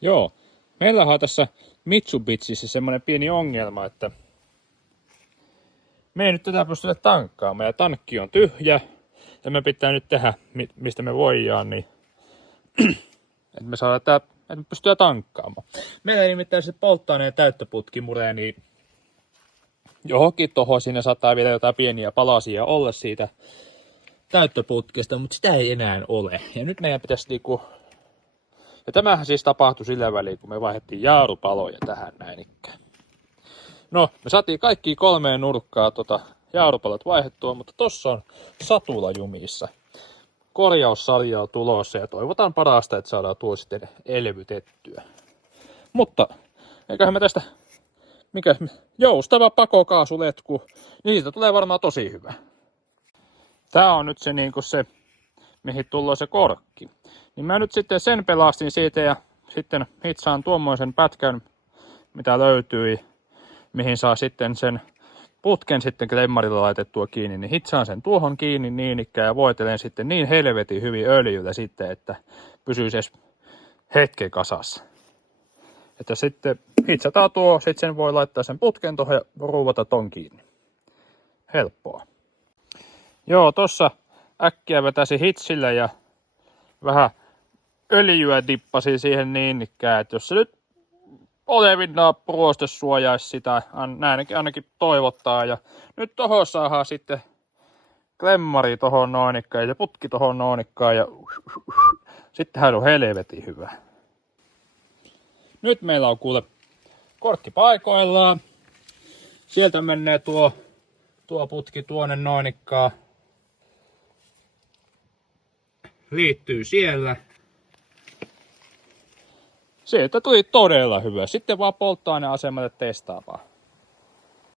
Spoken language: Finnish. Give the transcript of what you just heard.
Joo, meillä on tässä Mitsubishissa semmoinen pieni ongelma, että me ei nyt tätä pystytä tankkaamaan. Ja tankki on tyhjä ja me pitää nyt tehdä, mistä me voidaan, niin että me saadaan tää, että me pystytään tankkaamaan. Meillä ei nimittäin se polttoaineen täyttöputki muree, niin johonkin tohon sinne saattaa vielä jotain pieniä palasia olla siitä täyttöputkesta, mutta sitä ei enää ole. Ja nyt meidän pitäisi niinku... Ja tämähän siis tapahtui sillä väliin, kun me vaihdettiin jaarupaloja tähän näin ikään. No, me saatiin kaikki 3 nurkkaa jaarupalot vaihdettua, mutta tossa on satula jumissa. Korjaussarja on tulossa ja toivotaan parasta, että saadaan tuo sitten elvytettyä. Mutta, eiköhän me tästä, joustava pakokaasuletku, niin siitä tulee varmaan tosi hyvä. Tää on nyt se se, mihin tulee se korkki. Niin mä nyt sitten sen pelastin siitä ja sitten hitsaan tuommoisen pätkän, mitä löytyi, mihin saa sitten sen putken sitten klemmarilla laitettua kiinni, niin hitsaan sen tuohon kiinni niin ikään ja voitelen sitten niin helvetin hyvin öljyllä sitten, että pysyisi edes hetken kasassa. Että sitten hitsataan tuo, sitten sen voi laittaa sen putken tuohon ja ruuvata ton kiinni. Helppoa. Joo, tossa äkkiä vetäisi hitsillä ja vähän öljyä dippasin siihen niin ikään, että jos se nyt olevinnaan ruoste suojaisi sitä, ainakin toivottaa. Ja nyt tohon saadaan sitten klemmari tohon noin ikään ja putki tohon noin ikään ja sittenhän on helvetin hyvä. Nyt meillä on kuule korkki paikoillaan. Sieltä menee tuo putki tuonne noin ikään. Liittyy siellä. Sieltä tuli todella hyvä. Sitten vaan polttoaineasemalle testaamaan.